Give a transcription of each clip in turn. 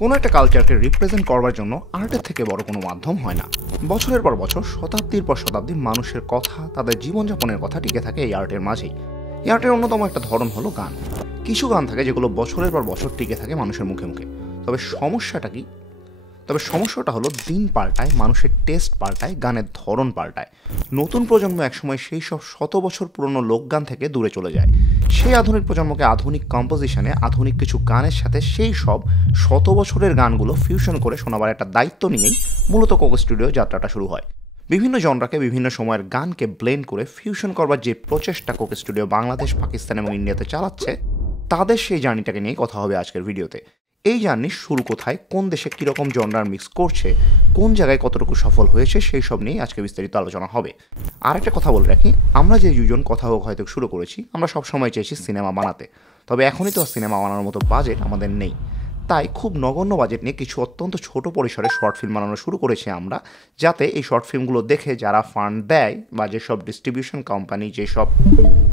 কোনো একটা কালচারকে রিপ্রেজেন্ট করবার জন্য আর্টের থেকে বড় কোনো মাধ্যম হয় না। বছরের পর বছর, শতাব্দীর পর শতাব্দী মানুষের কথা, তাদের জীবনযাপনের কথা টিকে থাকে এই আর্টের মাঝেই। এই আর্টের অন্যতম একটা ধরন হলো গান। কিছু গান থাকে যেগুলো বছরের পর বছর টিকে থাকে মানুষের মুখে মুখে। তবে সমস্যাটা হলো দিন পাল্টায়, মানুষের টেস্ট পাল্টায়, গানের ধরন পাল্টায়। নতুন প্রজন্ম একসময় সেই সব শত বছর পুরনো লোকগান থেকে দূরে চলে যায়। সেই আধুনিক প্রজন্মকে আধুনিক কম্পোজিশনে আধুনিক কিছু গানের সাথে সেই সব শত বছরের গানগুলো ফিউশন করে শোনাবার একটা দায়িত্ব নিয়েই মূলত কোকো স্টুডিও যাত্রাটা শুরু হয়। বিভিন্ন জনরাকে বিভিন্ন সময়ের গানকে ব্লেন্ড করে ফিউশন করবার যে প্রচেষ্টা কোকো স্টুডিও বাংলাদেশ, পাকিস্তান এবং ইন্ডিয়াতে চালাচ্ছে, তাদের সেই জার্নিটাকে নিয়ে কথা হবে আজকের ভিডিওতে। এই জার্নি শুরু কোথায়, কোন দেশে কীরকম জনরার মিক্স করছে, কোন জায়গায় কতটুকু সফল হয়েছে, সেই সব নিয়ে আজকে বিস্তারিত আলোচনা হবে। আর একটা কথা বলে রাখি, আমরা যে দুজন কথা হয়তো শুরু করেছি, আমরা সবসময় চেয়েছি সিনেমা বানাতে। তবে এখনই তো সিনেমা বানানোর মতো বাজেট আমাদের নেই। তাই খুব নগণ্য বাজেট নিয়ে কিছু অত্যন্ত ছোট পরিসরে শর্ট ফিল্ম বানানো শুরু করেছি আমরা, যাতে এই শর্ট ফিল্মগুলো দেখে যারা ফান্ড দেয় বা যেসব ডিস্ট্রিবিউশন কোম্পানি, যেসব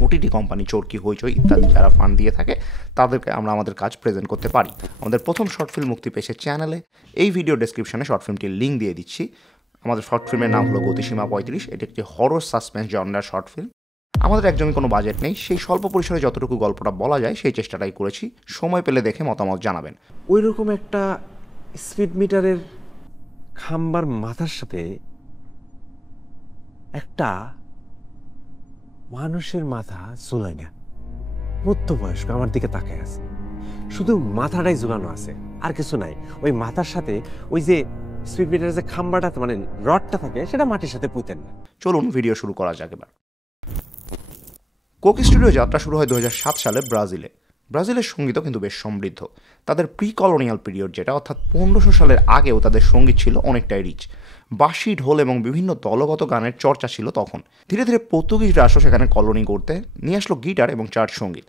ওটিটি কোম্পানি, চরকি, হইচই ইত্যাদি যারা ফান্ড দিয়ে থাকে, তাদেরকে আমরা আমাদের কাজ প্রেজেন্ট করতে পারি। আমাদের প্রথম শর্ট ফিল্ম মুক্তি পেয়েছে চ্যানেলে। এই ভিডিও ডেসক্রিপশনে শর্ট ফিল্মটির লিঙ্ক দিয়ে দিচ্ছি। আমাদের শর্ট ফিল্মের নাম হলো গতিসীমা 35। এটি একটি হরর সাসপেন্স জনরার শর্ট ফিল্ম। আমাদের একদমই কোনো বাজেট নেই, সেই স্বল্প পরিসরে যতটুকু গল্পটা বলা যায় সেই চেষ্টাটাই করেছি। সময় পেলে দেখে মতামত জানাবেন। ওই রকম একটা স্পিড মিটারের খাম্বার মাথার সাথে একটা মানুষের মাথা ঝুলায় না, মধ্যবয়স্ক আমার দিকে তাকায় আছে, শুধু মাথাটাই ঝুলানো আছে, আর কিছু নাই। ওই মাথার সাথে ওই যে স্পিড মিটারের যে খাম্বাটা মানে রডটা থাকে, সেটা মাটির সাথে পুঁতেন না। চলুন ভিডিও শুরু করা যাক এবার। কোকো স্টুডিও যাত্রা শুরু হয় 2007 সালে ব্রাজিলে। ব্রাজিলের সঙ্গীতও কিন্তু বেশ সমৃদ্ধ। তাদের প্রি কলোনিয়াল পিরিয়ড, যেটা অর্থাৎ 1500 সালের আগেও তাদের সঙ্গীত ছিল অনেকটাই রিচ। বাঁশি, ঢোল এবং বিভিন্ন দলগত গানের চর্চা ছিল তখন। ধীরে ধীরে পর্তুগিজরা আসলো সেখানে কলোনি করতে, নিয়ে আসলো গিটার এবং চার্চ সঙ্গীত।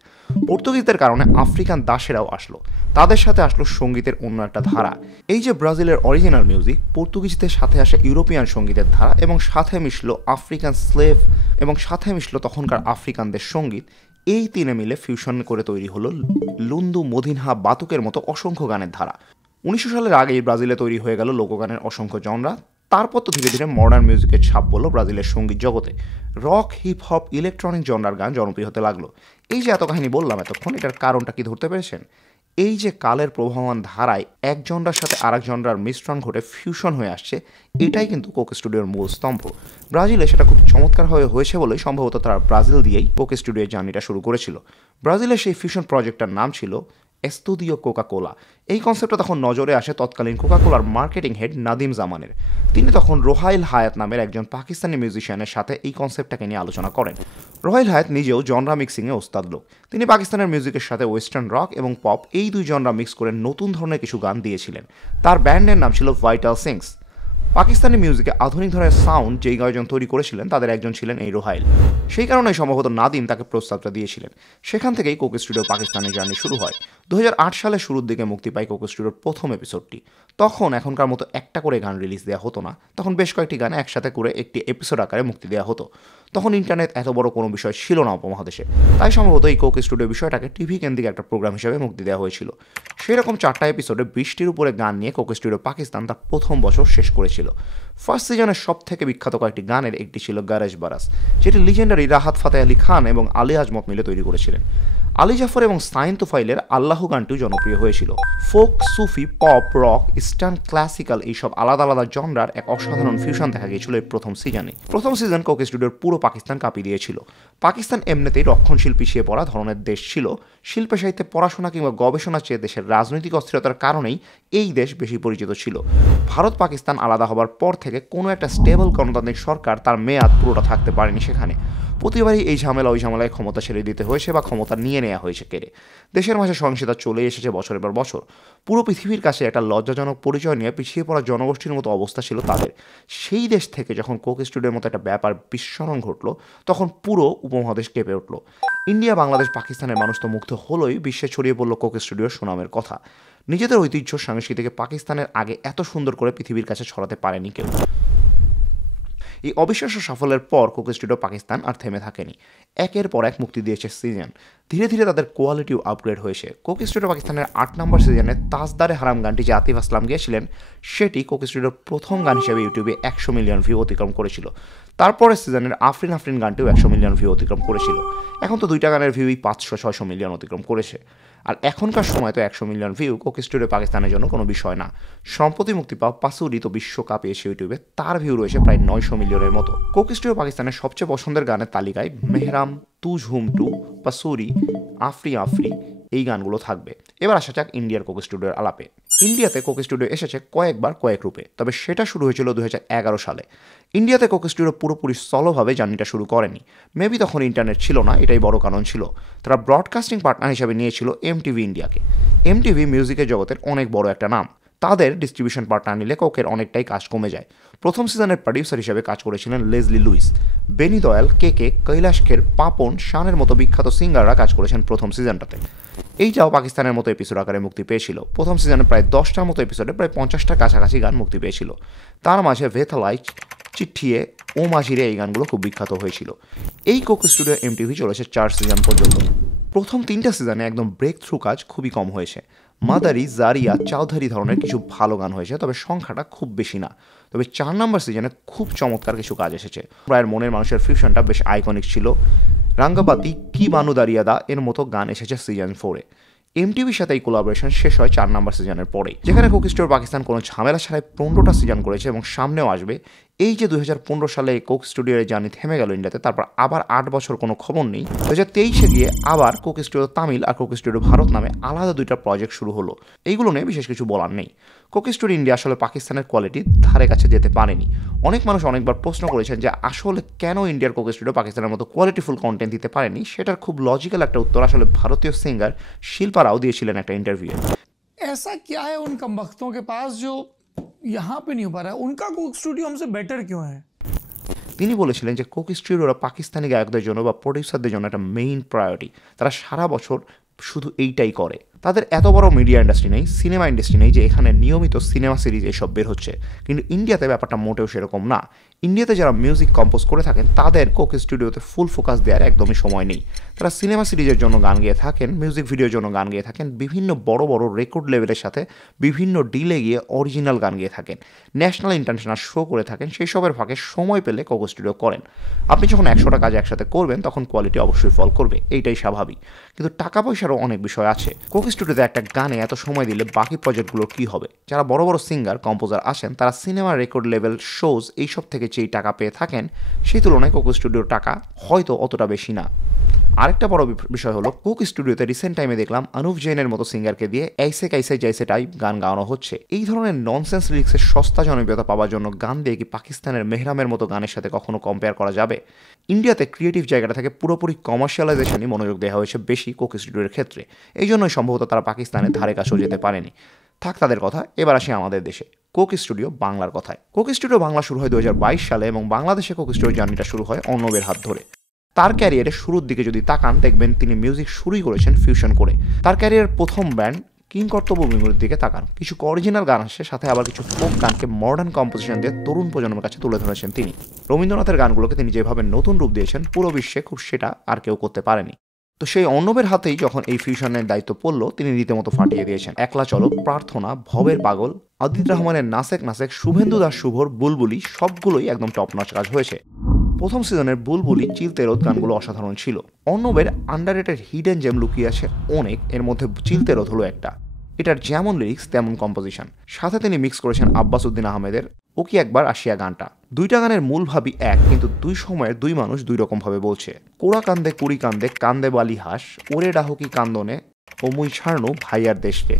পর্তুগিজদের কারণে আফ্রিকান দাসেরাও আসলো, তাদের সাথে আসলো সঙ্গীতের অন্য একটা ধারা। এই যে ব্রাজিলের অরিজিনাল মিউজিক, পর্তুগিজদের সাথে আসে ইউরোপিয়ান সঙ্গীতের ধারা, এবং সাথে মিশলো আফ্রিকান স্লেভ, এবং সাথে মিশলো তখনকার আফ্রিকানদের সঙ্গীত। এই তিনে মিলে ফিউশন করে তৈরি হলো লুন্দু, মদিনহা, বাতুকের মতো অসংখ্য গানের ধারা। 1900 সালের আগেই ব্রাজিলে তৈরি হয়ে গেল লোকগানের অসংখ্য জনরা। তারপর তো ধীরে ধীরে মডার্ন মিউজিকের ছাপ পড়ল ব্রাজিলের সঙ্গীত জগতে। রক, হিপ হপ, ইলেকট্রনিক জনরার গান জনপ্রিয় হতে লাগলো। এই যে এত কাহিনী বললাম এতক্ষণ, এটার কারণটা কি ধরতে পেরেছেন? এই যে কালের প্রবাহমান ধারায় এক জনরার সাথে আরেক জনরার মিশ্রণ ঘটে ফিউশন হয়ে আসছে, এটাই কিন্তু কোকো স্টুডিওর মূল স্তম্ভ। ব্রাজিলে সেটা খুব চমৎকারভাবে হয়েছে বলেই সম্ভবত তারা ব্রাজিল দিয়েই কোকো স্টুডিওর জার্নিটা শুরু করেছিল। ব্রাজিলের সেই ফিউশন প্রজেক্টটার নাম ছিল এস্তুদিও কোকা কোলা। এই কনসেপ্টটা তখন নজরে আসে তৎকালীন কোকা কোলার মার্কেটিং হেড নাদিম জামানের। তিনি তখন রোহাইল হায়াত নামের একজন পাকিস্তানি মিউজিশিয়ানের সাথে এই কনসেপ্টটাকে নিয়ে আলোচনা করেন। রোহাইল হায়াত নিজেও জনরা মিক্সিংয়ে ওস্তাদ লোক। তিনি পাকিস্তানের মিউজিকের সাথে ওয়েস্টার্ন রক এবং পপ, এই দুই জনরা মিক্স করে নতুন ধরনের কিছু গান দিয়েছিলেন। তার ব্যান্ডের নাম ছিল ভাইটাল সিংস। পাকিস্তানি মিউজিকে আধুনিক ধরনের সাউন্ড যেই গায়কজন তৈরি করেছিলেন, তাদের একজন ছিলেন এই রোহাইল। সেই কারণেই সম্ভবত নাদিম তাকে প্রস্তাবটা দিয়েছিলেন। সেখান থেকেই কোকো স্টুডিও পাকিস্তানের জার্নি শুরু হয়। 2008 সালের শুরুর দিকে মুক্তি পায় কোকো স্টুডিওর প্রথম এপিসোডটি। তখন এখনকার মতো একটা করে গান রিলিজ দেওয়া হতো না, তখন বেশ কয়েকটি গান একসাথে করে একটি এপিসোড আকারে মুক্তি দেওয়া হতো। তখন ইন্টারনেট এত বড় কোনো বিষয় ছিল না উপমহাদেশে, তাই সম্ভবত এই কোকো স্টুডিও বিষয়টাকে টিভি কেন্দ্রিক একটা প্রোগ্রাম হিসেবে মুক্তি দেওয়া হয়েছিল। সেরকম 4টা এপিসোডে 20টির উপরে গান নিয়ে কোকো স্টুডিও পাকিস্তান তার প্রথম বছর শেষ করেছিল। ফার্স্ট সিজনের সব থেকে বিখ্যাত কয়েকটি গানের একটি ছিল গারেজ বারাস, যেটি লিজেন্ডারি রাহাত ফাতে আলী খান এবং আলী আজমত মিলে তৈরি করেছিলেন। আলী জাফর এবং সাইন তুফাইলের আল্লাহ গানটিও জনপ্রিয় হয়েছিল। ফোক, সুফি, পপ, রক, ইস্টার্ন, ক্লাসিক্যাল এইসব আলাদা আলাদা জনরার এক অসাধারণ ফিউশন দেখা গিয়েছিল এই প্রথম সিজনে। প্রথম সিজন কোকো স্টুডিওর পুরো পাকিস্তান কাঁপিয়ে দিয়েছিল। পাকিস্তান এমনিতেই রক্ষণশীল পিছিয়ে পড়া ধরনের দেশ ছিল। শিল্পে সাহিত্যে পড়াশোনা কিংবা গবেষণার চেয়ে দেশের রাজনৈতিক অস্থিরতার কারণেই এই দেশ বেশি পরিচিত ছিল। ভারত পাকিস্তান আলাদা হবার পর থেকে কোনো একটা স্টেবল গণতান্ত্রিক সরকার তার মেয়াদ পুরোটা থাকতে পারেনি সেখানে। প্রতিবারই এই ঝামেলা ওই ঝামেলায় ক্ষমতা ছেড়ে দিতে হয়েছে বা ক্ষমতা নিয়ে নেওয়া হয়েছে কেড়ে। দেশের মাঝে সহিংসতা চলে এসেছে বছরের পর বছর। পুরো পৃথিবীর কাছে একটা লজ্জাজনক পরিচয় নিয়ে পিছিয়ে পড়া জনগোষ্ঠীর মতো অবস্থা ছিল তাদের। সেই দেশ থেকে যখন কোকো স্টুডিওর মতো একটা ব্যাপার বিস্ফোরণ ঘটলো, তখন পুরো উপমহাদেশ কেঁপে উঠল। ইন্ডিয়া, বাংলাদেশ, পাকিস্তানের মানুষ তো মুগ্ধ হলোই, বিশ্বে ছড়িয়ে পড়ল কোকো স্টুডিওর সুনামের কথা। নিজেদের ঐতিহ্য সংস্কৃতিকে পাকিস্তানের আগে এত সুন্দর করে পৃথিবীর কাছে ছড়াতে পারেনি কেউ। এই অবিশ্বাস্য সাফল্যের পর কোক স্টুডিও পাকিস্তান আর থেমে থাকেনি। একের পর এক মুক্তি দিয়েছে সিজন। ধীরে ধীরে তাদের কোয়ালিটিও আপগ্রেড হয়েছে। কোক স্টুডিও পাকিস্তানের 8 নম্বর সিজনে তাজদারে হারাম গানটি যে আতিফ আসলাম গিয়েছিলেন, সেটি কোক স্টুডিওর প্রথম গান হিসেবে ইউটিউবে 100 মিলিয়ন ভিউ অতিক্রম করেছিল। তারপরে সিজনের আফরিন আফরিন গানটিও 100 মিলিয়ন ভিউ অতিক্রম করেছিল। এখন তো দুইটা গানের ভিউই 500-600 মিলিয়ন অতিক্রম করেছে। আর এখনকার সময় তো 100 মিলিয়ন ভিউ কোক স্টুডিও পাকিস্তানের জন্য কোনো বিষয় না। সম্প্রতি মুক্তি পাওয়া পাসুরি তো বিশ্বকাপ এসে ইউটিউবে তার ভিউ রয়েছে প্রায় 900 মিলিয়নের মতো। কোক স্টুডিও পাকিস্তানের সবচেয়ে পছন্দের গানের তালিকায় মেহরাম, তুজ হুম টু, পাসুরি, আফরি আফরি এই গানগুলো থাকবে। এবার আসা যাক ইন্ডিয়ার কোক স্টুডিওর আলাপে। ইন্ডিয়াতে কোক স্টুডিও এসেছে কয়েকবার কয়েক রূপে, তবে সেটা শুরু হয়েছিল 2011 সালে। ইন্ডিয়াতে কোক স্টুডিও পুরোপুরি সলোভাবে জার্নিটা শুরু করেনি। মেবি তখন ইন্টারনেট ছিল না, এটাই বড় কারণ ছিল। তারা ব্রডকাস্টিং পার্টনার হিসেবে নিয়েছিল এমটিভি ইন্ডিয়াকে। এমটিভি মিউজিকের জগতের অনেক বড় একটা নাম। তাদের ডিস্ট্রিবিউশন পার্টনার নিলে কোকের অনেকটাই কাজ কমে যায়। প্রথম সিজনের প্রডিউসার হিসেবে কাজ করেছিলেন লেজলি লুইস। বেনি দয়াল, কেকে, কৈলাশ খের, পাপন, শানের মতো বিখ্যাত সিঙ্গাররা কাজ করেছেন প্রথম সিজনটাতে। এইটাও পাকিস্তানের মতো এপিসোড আকারে মুক্তি পেয়েছিল। প্রথম সিজনে প্রায় 10টার মতো এপিসোডে প্রায় 50টার কাছাকাছি গান মুক্তি পেয়েছিল। তার মাঝে ভেথালাই, চিঠিয়ে, ও মাঝিরে এই গানগুলো খুব বিখ্যাত হয়েছিল। এই কোক স্টুডিও এমটিভি চলেছে 4 সিজন পর্যন্ত। প্রথম 3টা সিজনে একদম ব্রেক থ্রু কাজ খুবই কম হয়েছে। মাদারি, জারিয়া, চৌধুরী ধরনের কিছু ভালো গান হয়েছে, তবে সংখ্যাটা খুব বেশি না। তবে 4 নম্বর সিজনে খুব চমৎকার কিছু কাজ এসেছে। প্রায় মনের মানুষের ফিউশনটা বেশ আইকনিক ছিল। রাঙ্গাবাতি, কি বানু দারিয়াদা এর মতো গান এসেছে সিজন 4-এ। এমটিভির সাথে এই কোলাবোরেশন শেষ হয় 4 নম্বর সিজনের পরেই, যেখানে কোক স্টুডিও পাকিস্তান কোনো ঝামেলা ছাড়াই 15টা সিজন করেছে এবং সামনেও আসবে। এই যে 2015 সালে কোক স্টুডিওর জার্নি থেমে গেল ইন্ডিয়াতে, তারপর আবার 8 বছর কোনো খবর নেই। 2023-এ গিয়ে আবার কোক স্টুডিও তামিল আর কোক স্টুডিও ভারত নামে আলাদা 2টা প্রজেক্ট শুরু হলো। এইগুলো নিয়ে বিশেষ কিছু বলার নেই। কোক স্টুডিও ইন্ডিয়া আসলে পাকিস্তানের কোয়ালিটির ধারে কাছে যেতে পারেনি। অনেক মানুষ অনেকবার প্রশ্ন করেছেন যে আসলে কেন ইন্ডিয়ার কোক স্টুডিও পাকিস্তানের মতো কোয়ালিটিফুল কন্টেন্ট দিতে পারেনি। সেটার খুব লজিক্যাল একটা উত্তর আসলে ভারতীয় সিঙ্গার শিল্পা রাও দিয়েছিলেন একটা ইন্টারভিউয়ে। ऐसा क्या है उन कमबख्तों के पास जो यहाँ पे नहीं हो पा रहा है? उनका कोक स्टूडियो हमसे बेटर क्यों है? তিনি বলেছিলেন যে কোক স্টুডিওরা পাকিস্তানি গায়কদের জন্য বা প্রডিউসারদের জন্য একটা মেইন প্রায়োরিটি। তারা সারা বছর শুধু এইটাই করে। তাদের এত বড় মিডিয়া ইন্ডাস্ট্রি নেই, সিনেমা ইন্ডাস্ট্রি নেই যে এখানে নিয়মিত সিনেমা সিরিজ এসব বের হচ্ছে। কিন্তু ইন্ডিয়াতে ব্যাপারটা মোটেও সেরকম না। ইন্ডিয়াতে যারা মিউজিক কম্পোজ করে থাকেন তাদের কোক স্টুডিওতে ফুল ফোকাস দেওয়ার একদমই সময় নেই। তারা সিনেমা সিরিজের জন্য গান গেয়ে থাকেন, মিউজিক ভিডিওর জন্য গান গেয়ে থাকেন, বিভিন্ন বড় বড় রেকর্ড লেভেলের সাথে বিভিন্ন ডিলে গিয়ে অরিজিনাল গান গেয়ে থাকেন, ন্যাশনাল ইন্টারন্যাশনাল শো করে থাকেন। সেই সবের ফাঁকে সময় পেলে কোক স্টুডিও করেন। আপনি যখন 100টা কাজ একসাথে করবেন তখন কোয়ালিটি অবশ্যই ফল করবে, এইটাই স্বাভাবিক। কিন্তু টাকা পয়সারও অনেক বিষয় আছে। কোক স্টুডিওতে একটা গানে এত সময় দিলে বাকি প্রজেক্টগুলো কী হবে? যারা বড় বড় সিঙ্গার কম্পোজার আসেন তারা সিনেমা রেকর্ড লেভেল শোজ এইসব থেকে যেই টাকা পেয়ে থাকেন সেই তুলনায় কোক স্টুডিওর টাকা হয়তো অতটা বেশি না। আরেকটা বড় বিষয় হলো কোক স্টুডিওতে রিসেন্ট টাইমে দেখলাম অনুভ জৈনের মতো সিঙ্গারকে দিয়ে ऐसे कैसे जैसे টাইপ গান গাওয়ানো হচ্ছে। এই ধরনের ননসেন্স লিরিক্সের সস্তা জনপ্রিয়তা পাওয়ার জন্য গান দিয়ে কি পাকিস্তানের মেহরামের মতো গানের সাথে কখনো কম্পেয়ার করা যাবে? ইন্ডিয়াতে ক্রিয়েটিভ জায়গাটা থেকে পুরোপুরি কমার্শিয়ালাইজেশনই মনোযোগ দেওয়া হয়েছে বেশি কোক স্টুডিওর ক্ষেত্রে। এই জন্যই সম্ভবত তারা পাকিস্তানের ধারে কাছেও যেতে পারেনি। থাক তাদের কথা, এবার আসি আমাদের দেশে কোক স্টুডিও বাংলার কথায়। কোক স্টুডিও বাংলা শুরু হয় 2022 সালে এবং বাংলাদেশে কোক স্টুডিও জার্নিটা শুরু হয় অর্ণবের হাত ধরে। তার ক্যারিয়ারে শুরুর দিকে যদি তাকান দেখবেন তিনি মিউজিক শুরুই করেছেন ফিউশন করে। তার ক্যারিয়ারের প্রথম ব্যান্ড কিং কর্তব্য বিমুর দিকে তাকান, কিছু অরিজিনাল গান আসে, সাথে আবার কিছু ফোক গানকে মডার্ন কম্পোজিশন দিয়ে তরুণ প্রজন্মের কাছে তুলে ধরেছেন তিনি। রবীন্দ্রনাথের গানগুলোকে তিনি যেভাবে নতুন রূপ দিয়েছেন পুরো বিশ্বে খুব সেটা আর কেউ করতে পারেনি। তো সেই অর্ণবের হাতেই যখন এই ফিউশনের দায়িত্ব পড়লো তিনি রীতিমতো ফাটিয়ে দিয়েছেন। একলা চলো, প্রার্থনা, ভবের পাগল, আদিত রহমানের নাসেক নাসেক, শুভেন্দু দাস শুভর বুলবুলি সবগুলোই একদম টপ নচ কাজ হয়েছে। প্রথম সিজনের বুলবুলি, চিলতেরোদ গানগুলো অসাধারণ ছিল। অর্ণবের আন্ডাররেটেড হিডেন জেম লুকিয়ে আছে অনেক, এর মধ্যে চিলতেরোদ হলো একটা। এটার যেমন লিরিক্স তেমন কম্পোজিশন, সাথে তিনি মিক্স করেছেন আব্বাস উদ্দিন আহমেদের ও কি একবার আসিয়া গানটা। দুইটা গানের মূল ভাবই এক, কিন্তু দুই সময়ের দুই মানুষ দুই রকম ভাবে বলছে। কোড়া কান্দে কুড়ি কান্দে কান্দে বালি হাস, ওরে ডাহকি কান্দনে ও মুই ছাড়নু ভাইয়ার দেশকে।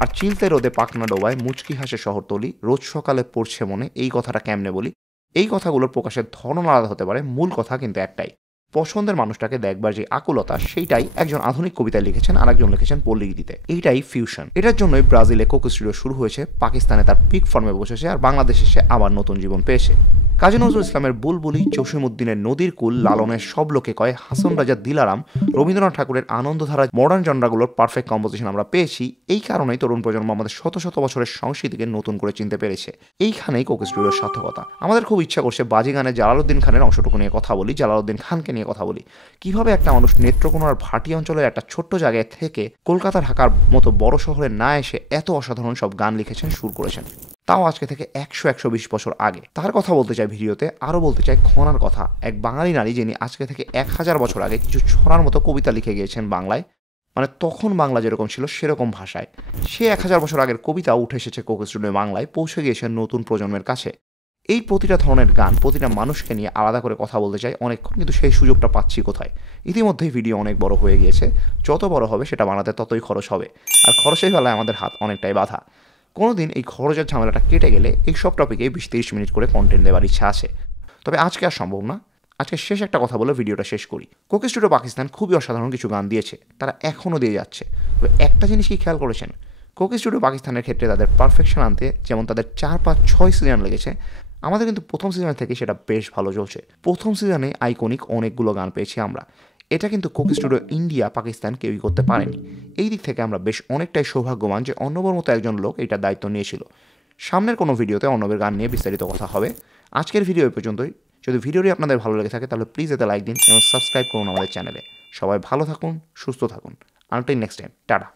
আর চিলতে রোদে পাকনা ডোবায় মুচকি হাসে শহরতলি, রোজ সকালে পড়ছে মনে, এই কথাটা কেমনে বলি। এই কথাগুলোর প্রকাশের ধরন আলাদা হতে পারে, মূল কথা কিন্তু একটাই। পছন্দের মানুষটাকে দেখবার যে আকুলতা সেইটাই একজন আধুনিক কবিতায় লিখেছেন আর একজন লিখেছেন পল্লীগীতিতে। এইটাই ফিউশন। এটার জন্যই ব্রাজিলে কোক স্টুডিও শুরু হয়েছে, পাকিস্তানে তার পিক ফর্মে বসেছে আর বাংলাদেশে সে আবার নতুন জীবন পেয়েছে। কাজী নজরুল ইসলামের বুলবুলি, জসিমউদ্দিনের নদীর কুল, লালনের সব লোকে কয়, হাসন রাজার দিলারাম, রবীন্দ্রনাথ ঠাকুরের আনন্দধারা, মডার্ন জনরাগুলোর পারফেক্ট কম্পোজিশন আমরা পেয়েছি। এই কারণেই তরুণ প্রজন্ম আমাদের শত শত বছরের সংস্কৃতিকে নতুন করে চিনতে পেরেছে। এইখানেই কোক স্টুডিওর সার্থকতা। আমাদের খুব ইচ্ছা করছে বাজি গানে জালালউদ্দিন খানের অংশটুকু নিয়ে কথা বলি, জালালউদ্দিন খানকে নিয়ে কথা বলি। কিভাবে একটা মানুষ নেত্রকোনার ভাটি অঞ্চলের একটা ছোট্ট জায়গায় থেকে কলকাতা, ঢাকার মতো বড় শহরে না এসে এত অসাধারণ সব গান লিখেছেন, সুর করেছেন, তাও আজকে থেকে 100-120 বছর আগে। তার কথা বলতে চাই ভিডিওতে। আরও বলতে চাই খনার কথা, এক বাঙালি নারী যিনি আজকে থেকে 1000 বছর আগে কিছু ছড়ার মতো কবিতা লিখে গিয়েছেন বাংলায়, মানে তখন বাংলা যেরকম ছিল সেরকম ভাষায়। সে 1000 বছর আগের কবিতা উঠে এসেছে কোক স্টুডিও বাংলায়, পৌঁছে গিয়েছে নতুন প্রজন্মের কাছে। এই প্রতিটা ধরনের গান, প্রতিটা মানুষকে নিয়ে আলাদা করে কথা বলতে চাই অনেকক্ষণ, কিন্তু সেই সুযোগটা পাচ্ছি কোথায়? ইতিমধ্যেই ভিডিও অনেক বড় হয়ে গিয়েছে, যত বড় হবে সেটা বানাতে ততই খরচ হবে, আর খরচের বেলায় আমাদের হাত অনেকটাই বাধা। কোনোদিন এই খরচের ঝামেলাটা কেটে গেলে এই সব টপিকে 20-30 মিনিট করে কন্টেন্ট দেওয়ার ইচ্ছা আছে, তবে আজকে আর সম্ভব না। আজকে শেষ একটা কথা বলে ভিডিওটা শেষ করি। কোক স্টুডিও পাকিস্তান খুবই অসাধারণ কিছু গান দিয়েছে, তারা এখনও দিয়ে যাচ্ছে। তবে একটা জিনিস কি খেয়াল করেছেন? কোক স্টুডিও পাকিস্তানের ক্ষেত্রে তাদের পারফেকশন আনতে যেমন তাদের 4-5-6 সিজন লেগেছে, আমাদের কিন্তু প্রথম সিজন থেকে সেটা বেশ ভালো চলছে। প্রথম সিজনে আইকনিক অনেকগুলো গান পেয়েছি আমরা। এটা কিন্তু কোক স্টুডিও ইন্ডিয়া, পাকিস্তান কেউই করতে পারেনি। এই দিক থেকে আমরা বেশ অনেকটাই সৌভাগ্যবান যে অর্ণবর মতো একজন লোক এইটার দায়িত্ব নিয়েছিল। সামনের কোনো ভিডিওতে অর্ণবের গান নিয়ে বিস্তারিত কথা হবে। আজকের ভিডিও এই পর্যন্তই। যদি ভিডিওটি আপনাদের ভালো লেগে থাকে তাহলে প্লিজ এতে লাইক দিন এবং সাবস্ক্রাইব করুন আমাদের চ্যানেলে। সবাই ভালো থাকুন, সুস্থ থাকুন। Until next time, tata.